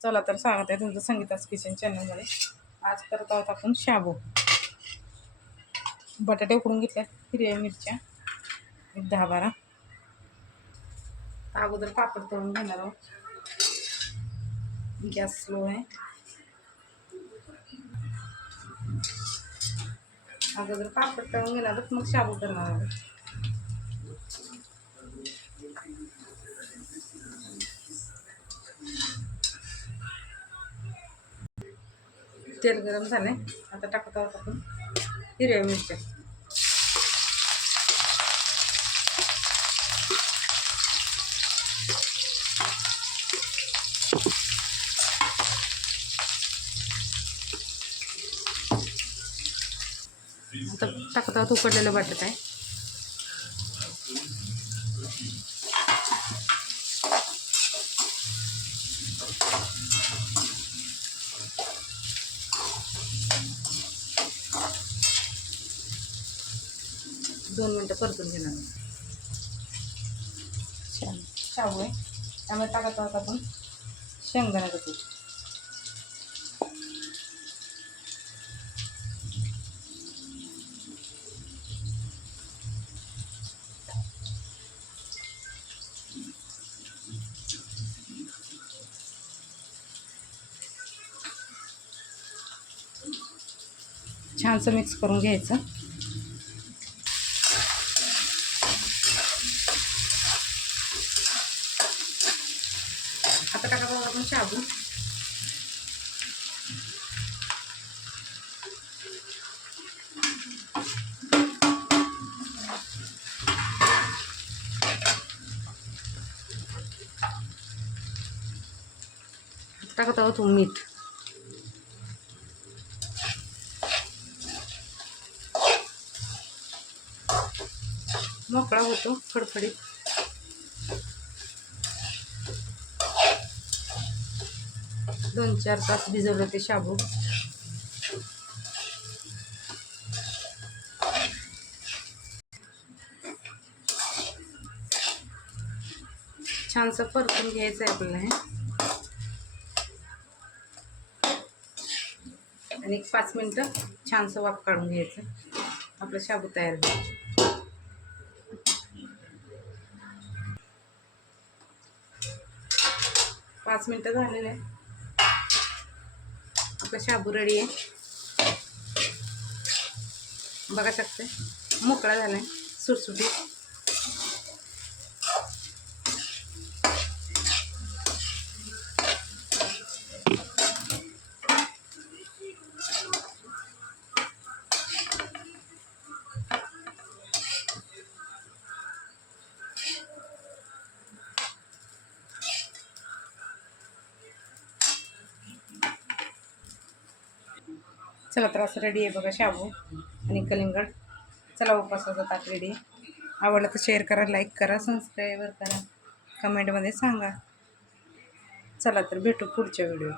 चला तर स्वागत आहे तुमचं संगीताच किचन चॅनलमध्ये. आज करत आहोत आपण शाबू. बटाटे उकडून घेतल्या हिरव्या मिरच्या एक दहा बारा. अगोदर पापड तळून घेणार आहोत. गॅस स्लो आहे. अगोदर पापड तळून घेणार आहोत मग शाबू करणार आहोत. तेल गरम झाले आता टाकत आहोत आपण हिरव्या मिरच्या आता टाकत आहोत उकडलेलं वाटत आहे. दोन मिनटं परतून घेणार छान. शाबू आहे. त्यामुळे टाकत आहोत आपण शेंगदाण्याचं पीठ छानसं मिक्स करून घ्यायचं. आता टाका बघा आपण शाबू. टाकत आहोत मीठ. मोकळा होतो फडफडीत दोन चार तास भिजवलं ते शाबू. छानसं परतून घ्यायचं आहे आपल्याला हे. आणि एक पाच मिनटं छानसं वाफ काढून घ्यायचं. आपलं शाबू तयार झालं. पाच मिनटं झालेले आहे आपला शाबू रेडी आहे. बघा शकते मोकळा झाला आहे सुटसुटीत. चला तर असं रेडी आहे बघा शाबू आणि कलिंगड. चला उपासाचा ताट रेडी आवडलं तर शेअर करा लाईक करा सबस्क्राईबर करा. कमेंटमध्ये सांगा. चला तर भेटू पुढच्या व्हिडिओ